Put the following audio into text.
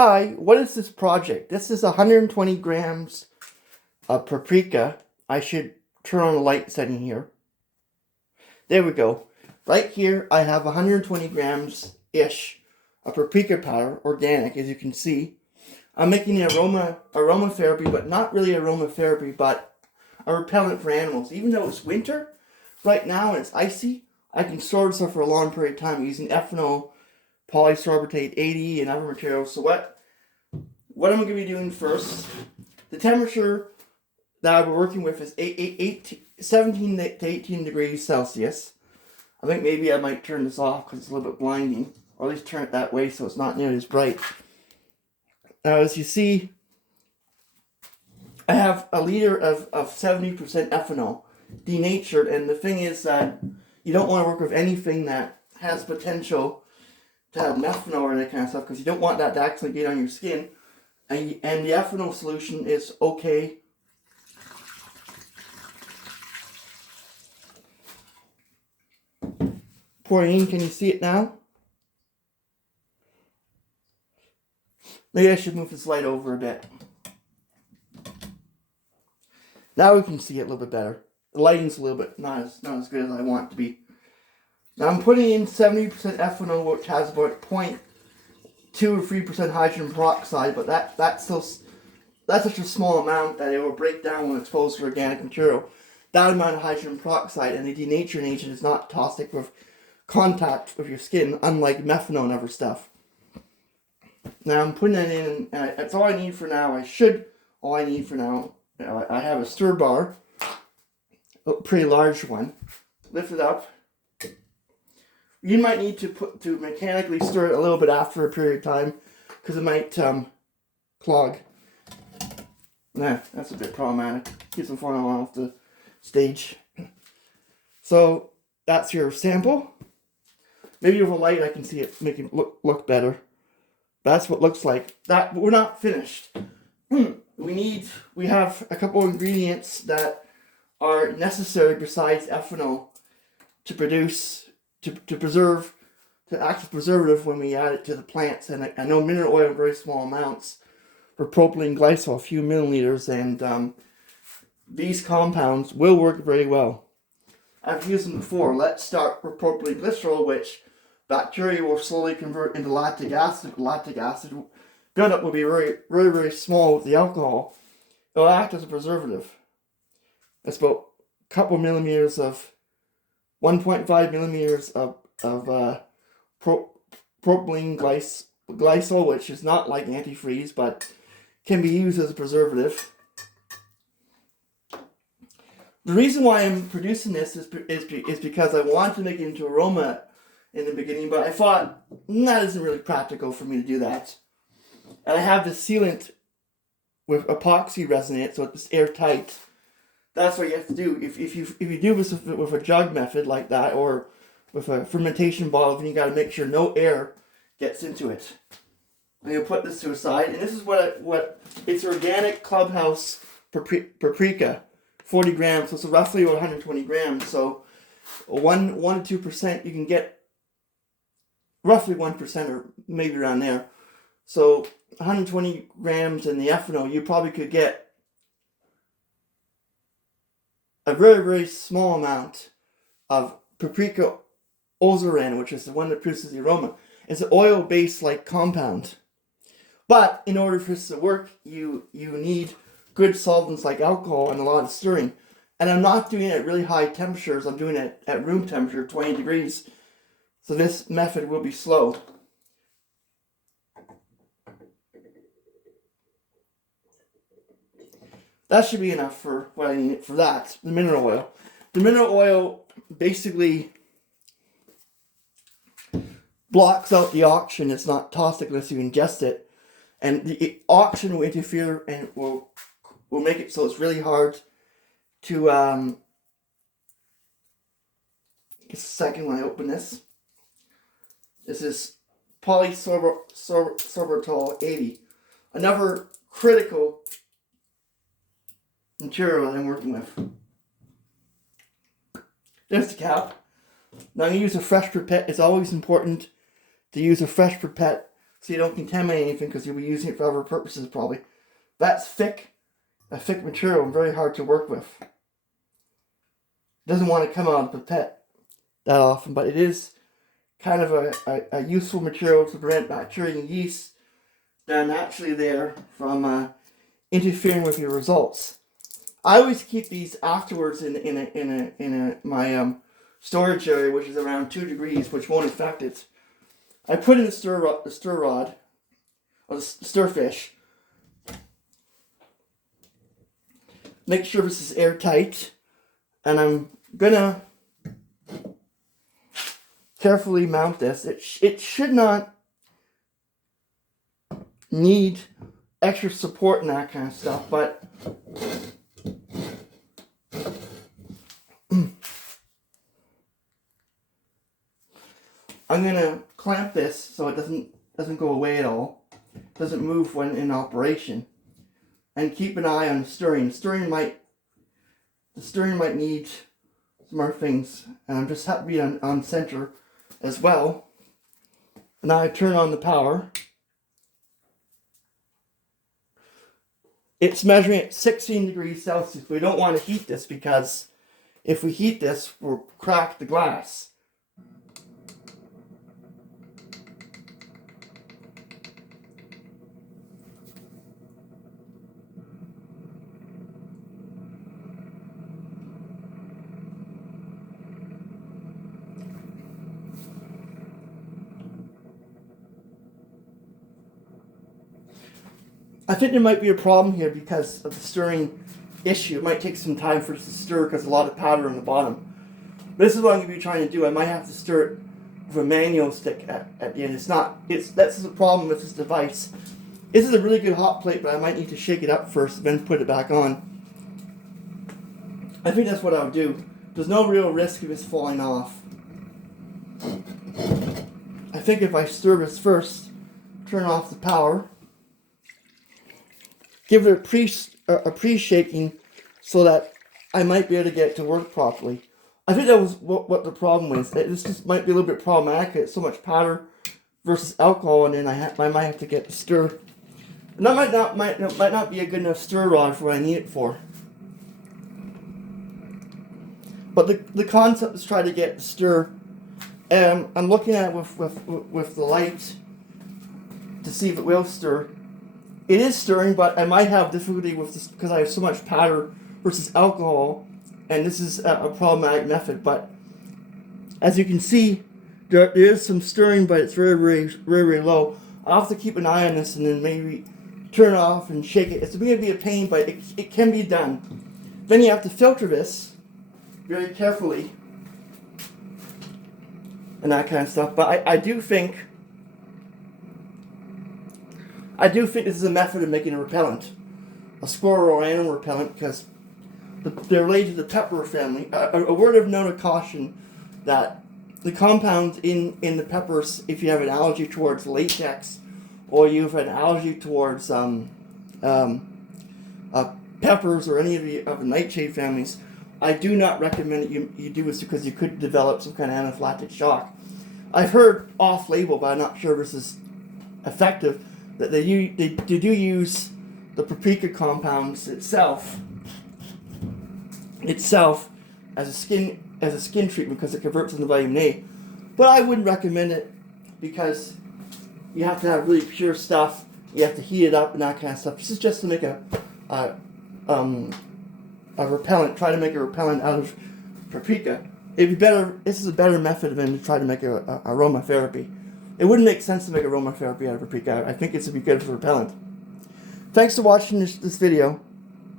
Hi, what is this project? This is 120 grams of paprika. I should turn on the light setting here. There we go. Right here I have 120 grams-ish of paprika powder, organic, as you can see. I'm making an aromatherapy, but not really aromatherapy, but a repellent for animals. Even though it's winter right now and it's icy, I can store this for a long period of time using ethanol, polysorbitate 80, and other materials. So what I'm going to be doing first, the temperature that we're working with is 17 to 18 degrees Celsius. I think maybe I might turn this off because it's a little bit blinding, or at least turn it that way so it's not nearly as bright. Now, as you see, I have a liter of 70% ethanol, denatured, and the thing is that you don't want to work with anything that has potential to have methanol or that kind of stuff, because you don't want that to actually get on your skin. And the ethanol solution is okay. Pouring in, can you see it now? Maybe I should move this light over a bit. Now we can see it a little bit better. The lighting's a little bit not as good as I want it to be. Now I'm putting in 70% ethanol, which has about 0.2 or 3% hydrogen peroxide, but that's such a small amount that it will break down when exposed to organic material. That amount of hydrogen peroxide and the denaturing agent is not toxic with contact with your skin, unlike methanol and other stuff. Now I'm putting that in, and that's all I need for now. I have a stir bar, a pretty large one. Lift it up. You might need to mechanically stir it a little bit after a period of time, because it might clog. Nah, that's a bit problematic. Keeps them falling off the stage. So that's your sample. Maybe with a light I can see it, make it look better. That's what it looks like. But we're not finished. We have a couple of ingredients that are necessary besides ethanol to act as preservative when we add it to the plants. And I know mineral oil in very small amounts for propylene glycol, a few milliliters, and these compounds will work very well. I've used them before. Let's start with propylene glycerol, which bacteria will slowly convert into lactic acid. Lactic acid buildup will be very, very, very small with the alcohol. It'll act as a preservative. It's about a couple millimeters of 1.5 millimeters of propylene glycol, which is not like antifreeze, but can be used as a preservative. The reason why I'm producing this is because I wanted to make it into aroma in the beginning, but I thought that isn't really practical for me to do that. And I have the sealant with epoxy resin in it, so it's airtight. That's what you have to do. If you do this with a jug method like that, or with a fermentation bottle, then you got to make sure no air gets into it. I'm gonna put this to a side, and this is what it's organic clubhouse paprika, 40 grams. So it's roughly 120 grams. So 1 to 2%, you can get roughly 1% or maybe around there. So 120 grams in the ethanol, you probably could get a very, very small amount of paprika ozoran, which is the one that produces the aroma. It's an oil-based like compound. But in order for this to work, you need good solvents like alcohol and a lot of stirring. And I'm not doing it at really high temperatures. I'm doing it at room temperature, 20 degrees. So this method will be slow. That should be enough for what I need for that. The mineral oil. The mineral oil basically blocks out the oxygen. It's not toxic unless you ingest it. And the oxygen will interfere and will make it so it's really hard to just a second when I open this. This is polysorbital 80. Another critical material that I'm working with. There's the cap. Now I'm going to use a fresh pipette. It's always important to use a fresh pipette so you don't contaminate anything because you'll be using it for other purposes probably. That's thick, a thick material and very hard to work with. Doesn't want to come out of the pipette that often, but it is kind of a useful material to prevent bacteria and yeast that are naturally there from interfering with your results. I always keep these afterwards in my storage area, which is around 2 degrees, which won't affect it. I put in the stir rod, or the stir fish. Make sure this is airtight, and I'm gonna carefully mount this. It should not need extra support and that kind of stuff, but I'm gonna clamp this so it doesn't go away at all, doesn't move when in operation, and keep an eye on the stirring. The stirring might need some more things, and I'm just happy to be on center as well. Now I turn on the power. It's measuring at 16 degrees Celsius. We don't want to heat this because if we heat this, we'll crack the glass. I think there might be a problem here because of the stirring issue. It might take some time for it to stir because a lot of powder on the bottom. This is what I'm going to be trying to do. I might have to stir it with a manual stick at the end. That's the problem with this device. This is a really good hot plate, but I might need to shake it up first and then put it back on. I think that's what I'll do. There's no real risk of this falling off. I think if I stir this first, turn off the power, give it a pre-shaking so that I might be able to get it to work properly. I think that was what the problem was. This just might be a little bit problematic. It's so much powder versus alcohol, and then I might have to get the stir. And that might not be a good enough stir rod for what I need it for. But the concept is try to get the stir. And I'm looking at it with the light to see if it will stir. It is stirring, but I might have difficulty with this because I have so much powder versus alcohol, and this is a problematic method. But as you can see, there is some stirring, but it's very low. I'll have to keep an eye on this and then maybe turn it off and shake it. It's going to be a pain, but it can be done. Then you have to filter this very carefully and that kind of stuff. But I do think this is a method of making a repellent, a squirrel or animal repellent, because they're related to the pepper family. A word of note of caution that the compounds in the peppers, if you have an allergy towards latex or you have an allergy towards peppers or any of the nightshade families, I do not recommend that you do this because you could develop some kind of anaphylactic shock. I've heard off-label, but I'm not sure this is effective, that they do use the Paprika compounds itself as a skin treatment because it converts into vitamin A. But I wouldn't recommend it because you have to have really pure stuff. You have to heat it up and that kind of stuff. This is just to make a repellent. Try to make a repellent out of Paprika. It'd be better. This is a better method than to try to make a aromatherapy. It wouldn't make sense to make aromatherapy out of Paprika. I think it would be good for repellent. Thanks for watching this video.